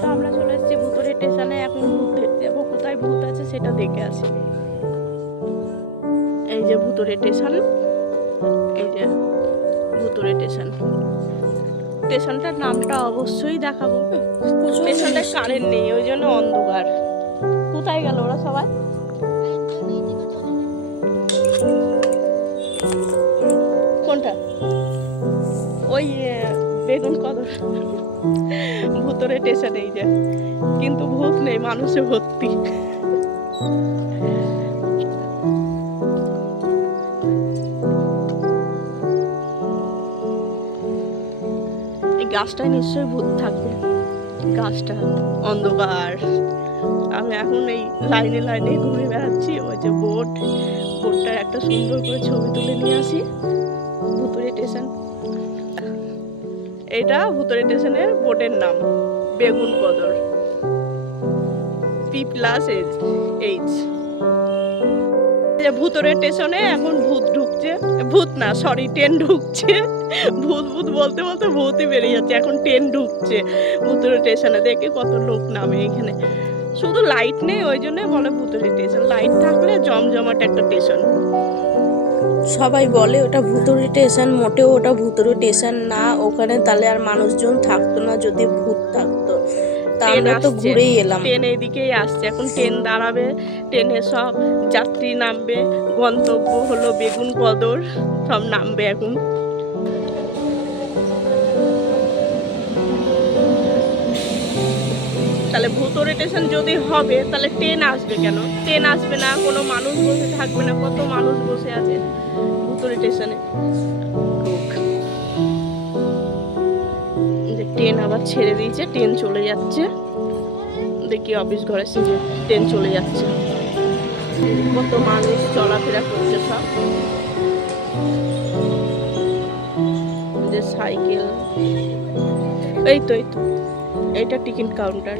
তো আমরা চলে এসেছি ভূতুরের স্টেশনে। এখন ভূত দেখতে যাবো, কোথায় ভূত আছে সেটা দেখে আসি। এই যে ভূতুরের স্টেশন, এই যে ভূতুরের স্টেশন। স্টেশনটার নামটা অবশ্যই দেখাবো। স্টেশনটা কারেন্ট নেই, ওই জন্য অন্ধকার। কোথায় গেল ওরা সবাই? কোনটা? ওই বেগুন কদর ভূতুরের স্টেশন। এই যে, কিন্তু ভূত নেই, মানুষে ভর্তি। এই গাছটায় নিশ্চয়ই ভূত থাকবে, গাছটা অন্ধকার। আমি এখন এই লাইনে লাইনে ঘুরে বেড়াচ্ছি। ওই যে বোর্ডটার একটা সুন্দর করে ছবি তুলে নিয়ে আসি। ভূতুরে স্টেশন, এটা ভূতুরে স্টেশনের বোর্ডের নাম বেগুন কদর, P+H। ভূতুরে স্টেশনে এখন ভূত ঢুকছে, ভূত না সরি ট্রেন ঢুকছে। ভূত ভূত বলতে বলতে ভূতই বেরিয়ে যাচ্ছে। এখন ট্রেন ঢুকছে ভূতুরে স্টেশনে, দেখে কত লোক নামে এখানে। শুধু লাইট নেই, ওই জন্য বলে ভূতুরে স্টেশন। লাইট থাকলে জমজমাট একটা স্টেশন। সবাই বলে ওটা ভূতুরে স্টেশন, মোটেও ওটা ভূতুরে স্টেশন না। ওখানে তাহলে আর মানুষজন থাকতো না যদি ভূত থাকতো। তা আমরা তো ঘুরেই এলাম। ট্রেন এইদিকেই আসছে, এখন ট্রেন দাঁড়াবে, ট্রেনে সব যাত্রী নামবে। গন্তব্য হলো বেগুন কদর, সব নামবে এখন। তাহলে ভূতুরে স্টেশন যদি হবে তাহলে ট্রেন আসবে কেন? ট্রেন আসবে না, কোনো মানুষ বসে থাকবে না। কত মানুষ বসে আছে ভূতুরে স্টেশনে। ট্রেন আবার ছেড়ে দিয়েছে, ট্রেন চলে যাচ্ছে। দেখি অফিস ঘরে সিজে ট্রেন চলে যাচ্ছে। কত মানুষ চলাফেরা করছে সব। যে সাইকেল, এই তো এইটা টিকিট কাউন্টার।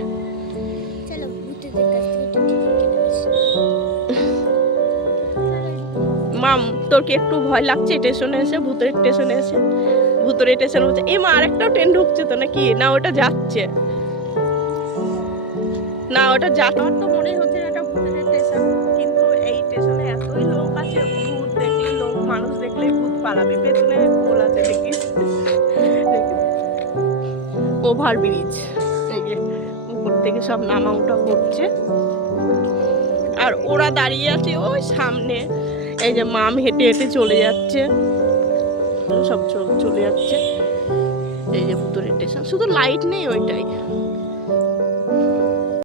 মাম, তোর কি একটু ভয় লাগছে স্টেশনে এসে? ভূতের স্টেশনে এসে ভূতের স্টেশন বলছে এই মা আরেকটাও ট্রেন ঢুকছে তো নাকি? না ওটা যাচ্ছে, না ওটা যাচ্ছে। আমার তো মনে হচ্ছে এটা ভূতের স্টেশন, কিন্তু এই স্টেশনে এতই লোক আছে, ভূত দেখলে লোক, মানুষ দেখলেই ভূত পালাবে। পেছনে পোল আছে দেখিস, ওভার ব্রিজ। এই যে উপর থেকে সব নামা ওঠা করছে, আর ওরা দাঁড়িয়ে আছে ওই সামনে। এই যে মাম হেঁটে হেঁটে চলে যাচ্ছে, সব চলে যাচ্ছে। এই যে ভূতুরে স্টেশন, শুধু লাইট নেই ওইটাই।